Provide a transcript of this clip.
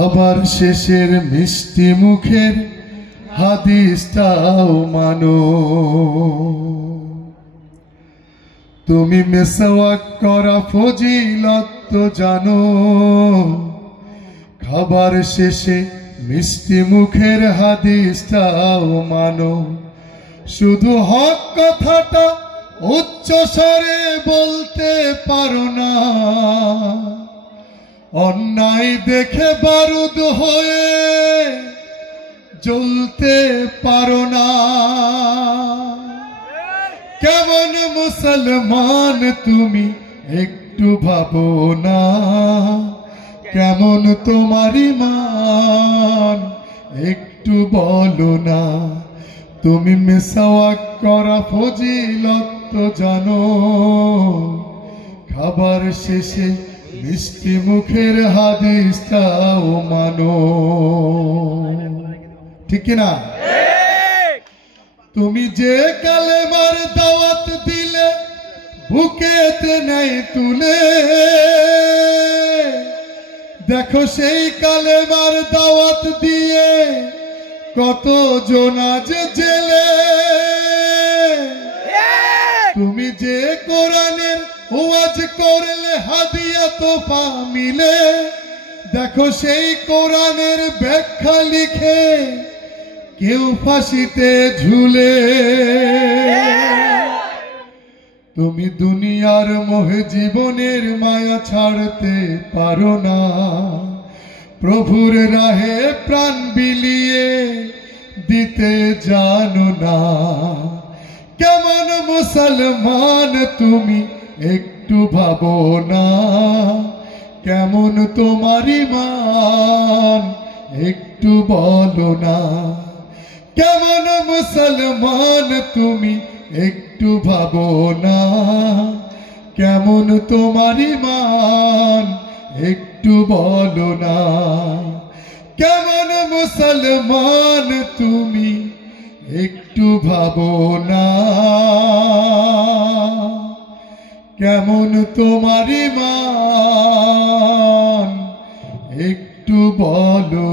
খাবার শেষের মিষ্টি মুখের হাদিসটাও মানো। তুমি মেসওয়াক করা ফজিলত তো জানো, খাবার শেষে মিষ্টি মুখের হাদিসটাও মানো। শুধু হক কথাটা উচ্চ স্বরে বলতে পারো না, অন্যায় দেখে বারুদ হয়ে জ্বলতে পারো না। কেমন মুসলমান তুমি একটু ভাবো না, কেমন তোমার ঈমান একটু বলো না। তুমি মেসওয়াক করা ফজিলত তো জানো, খাবার শেষে মিষ্টি মুখের হাদিসটাও মানো। ঠিক কিনা? তুমি যে কালেমার দাওয়াত দিলে বুকেতে নেই তুলে, দেখো সেই কালেমার দাওয়াত দিয়ে কত জন আজ জেলে। তুমি যে কোরআনের ওয়াজ করলে হাদিয়া তোফা মিলে, দেখো সেই কোরআনের ব্যাখ্যা লিখে কেউ ফাঁসিতে ঝুলে। তুমি দুনিয়ার মোহে জীবনের মায়া ছাড়তে পারো না, প্রভুর রাহে প্রাণ বিলিয়ে দিতে জানো না। কেমন মুসলমান তুমি একটু ভাবো না, কেমন তোমার ঈমান একটু বলো না। কেমন মুসলমান তুমি একটু ভাবো না, কেমন তোমার ঈমান একটু বলো না। কেমন মুসলমান তুমি একটু ভাবো না, কেমন তোমার ঈমান একটু বলো